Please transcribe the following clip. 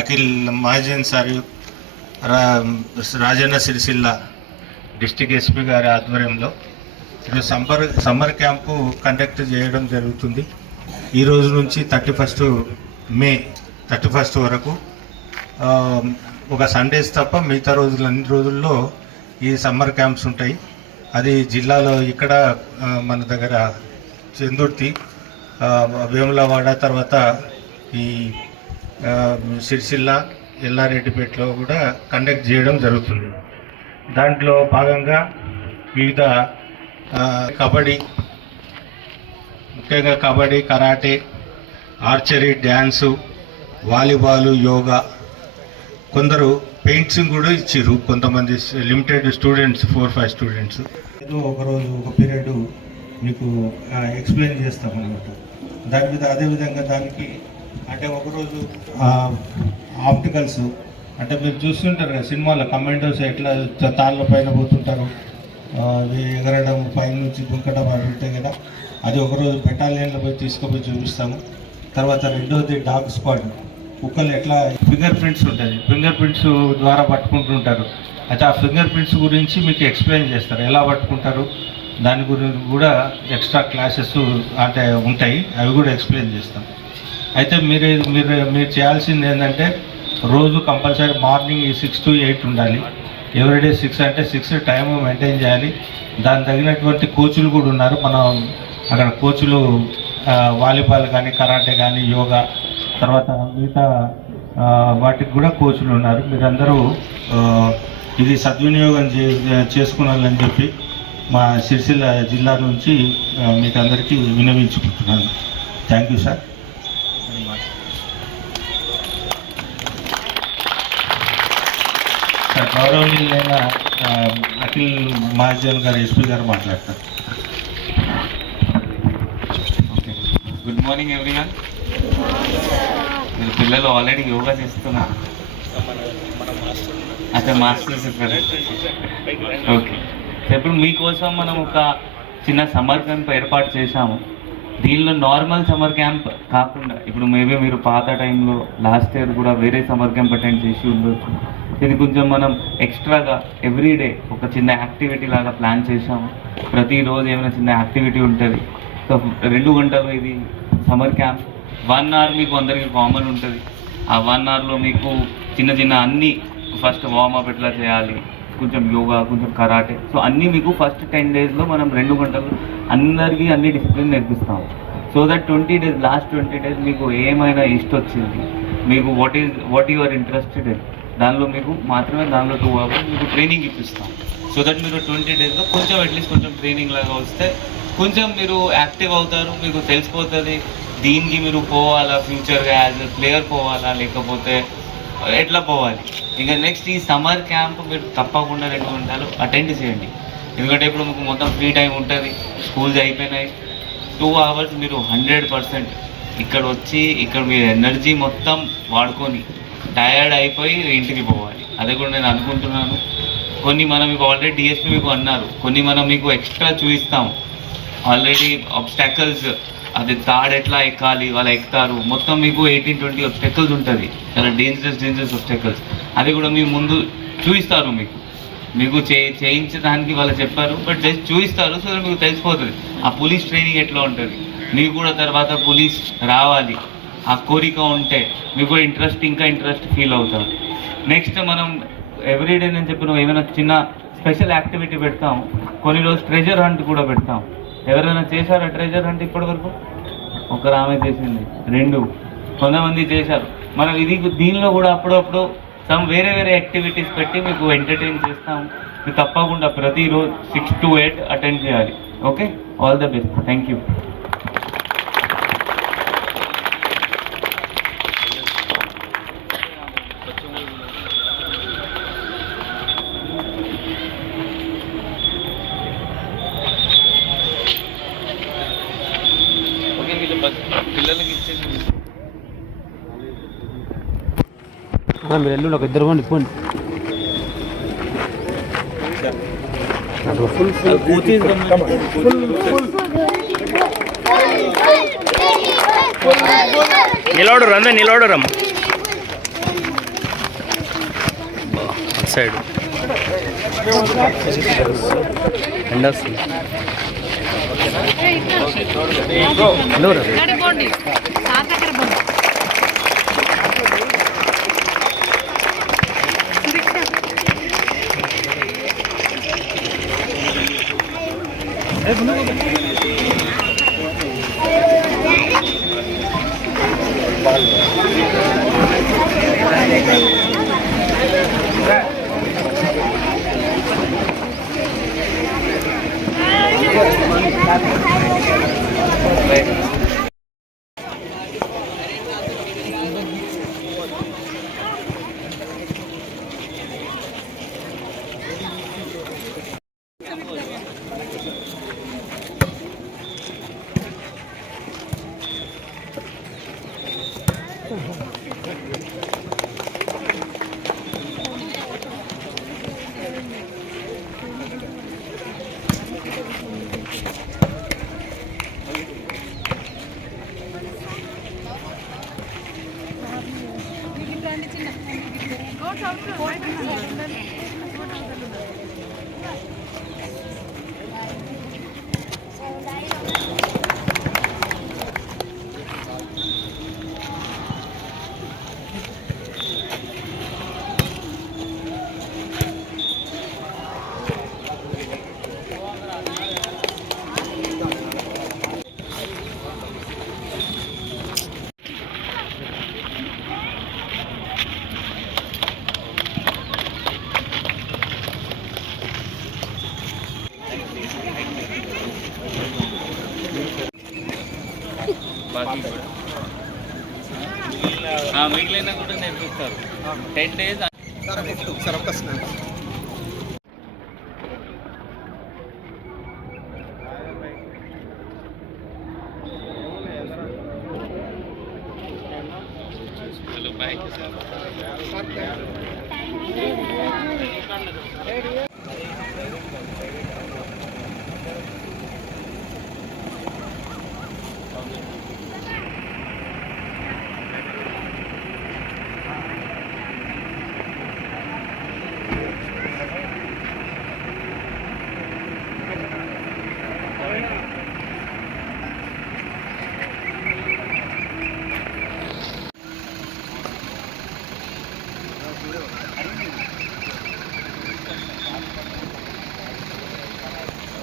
Akhil Mahajan sir Rajanna Sircilla district SP గారి ఆధ్వర్యంలో ఇది సమ్మర్ క్యాంపు కండక్ట్ చేయడం జరుగుతుంది. ఈ రోజు నుంచి 31 మే 31 వరకు ఒక సండేస్ తప్ప మిగతా రోజులు అన్ని రోజుల్లో ఈ సమ్మర్ క్యాంప్స్ ఉంటాయి. అది జిల్లాలో ఇక్కడ మన దగ్గర చెందుర్తి, వేములవాడ, తర్వాత ఈ సిరిసిల్ల, ఎల్లారెడ్డిపేటలో కూడా కండక్ట్ చేయడం జరుగుతుంది. దాంట్లో భాగంగా వివిధ కబడ్డీ, ముఖ్యంగా kabaddi, karate, archery, dance, volleyball, yoga, కొందరు పెయింట్సింగ్ కూడా ఇచ్చారు. కొంతమంది లిమిటెడ్ స్టూడెంట్స్ 4-5 స్టూడెంట్స్. ఏదో ఒకరోజు ఒక పీరియడ్ మీకు ఎక్స్ప్లెయిన్ చేస్తామన్నమాట. దాని మీద అదేవిధంగా దానికి అంటే ఒకరోజు ఆప్టికల్స్ అంటే మీరు చూస్తుంటారు కదా సినిమాలో కమాండోస్ ఎట్లా తాళ్ళ పైన పోతుంటారు, అది ఎగరడం, పైన నుంచి దుంకడం అవి ఉంటాయి కదా. అది ఒకరోజు బెటాలియన్లో పోయి తీసుకుపోయి చూపిస్తాము. తర్వాత రెండోది డాగ్ స్క్వాడ్, కుక్కలు ఎట్లా ఫింగర్ ప్రింట్స్ ఉంటుంది, ఫింగర్ ప్రింట్స్ ద్వారా పట్టుకుంటుంటారు. అయితే ఆ ఫింగర్ ప్రింట్స్ గురించి మీకు ఎక్స్ప్లెయిన్ చేస్తారు, ఎలా పట్టుకుంటారు దాని గురించి కూడా ఎక్స్ట్రా క్లాసెస్ అంటే ఉంటాయి, అవి కూడా ఎక్స్ప్లెయిన్ చేస్తాం. అయితే మీరు చేయాల్సింది ఏంటంటే రోజు కంపల్సరీ మార్నింగ్ 6 to 8 ఉండాలి. ఎవ్రీడే 6 అంటే 6 టైం మెయింటైన్ చేయాలి. దానికి తగినటువంటి కోచ్లు కూడా ఉన్నారు. మనం అక్కడ కోచ్లు వాలీబాల్ కానీ, కరాటే కానీ, యోగా, తర్వాత మిగతా వాటికి కూడా కోచ్లు ఉన్నారు. మీరందరూ ఇది సద్వినియోగం చేసుకున్నారని చెప్పి మా సిరిసిల్ల జిల్లా నుంచి మీకు అందరికీ విన్నవించుకుంటున్నాను. Thank you sir. సార్ గౌరవనీయులైన అఖిల్ మహాజన్ గారు, ఎస్పీ గారు మాట్లాడతారు. Okay, good morning everyone. మీరు పిల్లలు ఆల్రెడీ యోగా చేస్తున్నారు. అదే మాస్టర్స్ ఇస్తారు. ఓకే, ఇప్పుడు మీకోసం మనం ఒక చిన్న సమ్మర్ క్యాంప్ ఏర్పాటు చేశాము. దీనిలో నార్మల్ సమ్మర్ క్యాంప్ కాకుండా ఇప్పుడు మేబీ మీరు పాత టైంలో లాస్ట్ ఇయర్ కూడా వేరే సమ్మర్ క్యాంప్ అటెండ్ చేసి ఉండొచ్చు. ఇది కొంచెం మనం ఎక్స్ట్రాగా ఎవ్రీడే ఒక చిన్న యాక్టివిటీ లాగా ప్లాన్ చేసాము. ప్రతిరోజు ఏమైనా చిన్న యాక్టివిటీ ఉంటుంది. సో 2 గంటలు ఇది సమ్మర్ క్యాంప్. 1 hour మీకు అందరికీ కామన్ ఉంటుంది. ఆ 1 hourలో మీకు చిన్న చిన్న అన్నీ, ఫస్ట్ వార్మప్ ఎట్లా చేయాలి, కొంచెం యోగా, కొంచెం కరాటే, సో అన్నీ మీకు ఫస్ట్ 10 daysలో మనం 2 గంటలు అందరికీ అన్ని డిసిప్లిన్ నేర్పిస్తాము. So that 20 days, last 20 days మీకు ఏమైనా ఇష్టం వచ్చింది, మీకు what you are interested in, దానిలో మీకు మాత్రమే దానిలో 2 hours మీకు ట్రైనింగ్ ఇప్పిస్తాం. సో దట్ మీరు 20 daysలో కొంచెం అట్లీస్ట్ కొంచెం ట్రైనింగ్ లాగా వస్తే కొంచెం మీరు యాక్టివ్ అవుతారు. మీకు తెలిసిపోతుంది దీనికి మీరు పోవాలా, ఫ్యూచర్గా యాజ్ ఎ ప్లేయర్ పోవాలా, లేకపోతే ఎట్లా పోవాలి. ఇంకా నెక్స్ట్ ఈ సమ్మర్ క్యాంప్ మీరు తప్పకుండా 2 గంటలు అటెండ్ చేయండి. ఎందుకంటే ఇప్పుడు మీకు మొత్తం ఫ్రీ టైం ఉంటుంది, స్కూల్స్ అయిపోయినాయి. 2 hours మీరు 100% ఇక్కడ వచ్చి ఇక్కడ మీ ఎనర్జీ మొత్తం వాడుకొని టయర్డ్ అయిపోయి ఇంటికి పోవాలి. అదే కూడా నేను అనుకుంటున్నాను. కొన్ని మనం మీకు ఆల్రెడీ డిఎస్పీ మీకు అన్నారు, కొన్ని మనం మీకు ఎక్స్ట్రా చూపిస్తాం. ఆల్రెడీ ఆబ్స్టాకల్స్, అది తాడు ఎట్లా ఎక్కాలి, వాళ్ళు ఎక్కుతారు. మొత్తం మీకు 18-20 ఆబ్స్టాకల్స్ ఉంటుంది, చాలా డేంజరస్ ఆబ్స్టాకల్స్. అది కూడా మీ ముందు చూపిస్తారు. మీకు చేయించడానికి వాళ్ళు చెప్పారు, బట్ జస్ట్ చూపిస్తారు. సో మీకు తెలిసిపోతుంది ఆ పోలీస్ ట్రైనింగ్ ఎట్లా ఉంటుంది. మీకు కూడా తర్వాత పోలీస్ రావాలి ఆ కోరిక ఉంటే మీకు కూడా ఇంకా ఇంట్రెస్ట్ ఫీల్ అవుతారు. నెక్స్ట్ మనం ఎవ్రీడే నేను చెప్పిన ఏమైనా చిన్న స్పెషల్ యాక్టివిటీ పెడతాం. కొన్ని రోజు ట్రెజర్ హంట్ కూడా పెడతాం. ఎవరైనా చేశారా ట్రెజర్ హంట్ ఇప్పటి వరకు? ఒకరు ఆమె చేసింది, 2 కొంతమంది చేశారు. మనం దీనిలో కూడా అప్పుడప్పుడు వేరే యాక్టివిటీస్ పెట్టి మీకు ఎంటర్టైన్ చేస్తాము. మీరు తప్పకుండా ప్రతిరోజు 6 to 8 అటెండ్ చేయాలి. Okay, all the best. Thank you. పిల్లలకి ఇచ్చేసి మీరు ఎల్లుండి ఒక 2 మంది పోండి. ఫుల్ నిలవడు రందే నిలవడు రమ్మ సైడ్ ఎండ వస్తుంది మిగిలిన కూడా నేర్పిస్తారు 10 days. సార్ ఒక్క స్నాప్ Bye.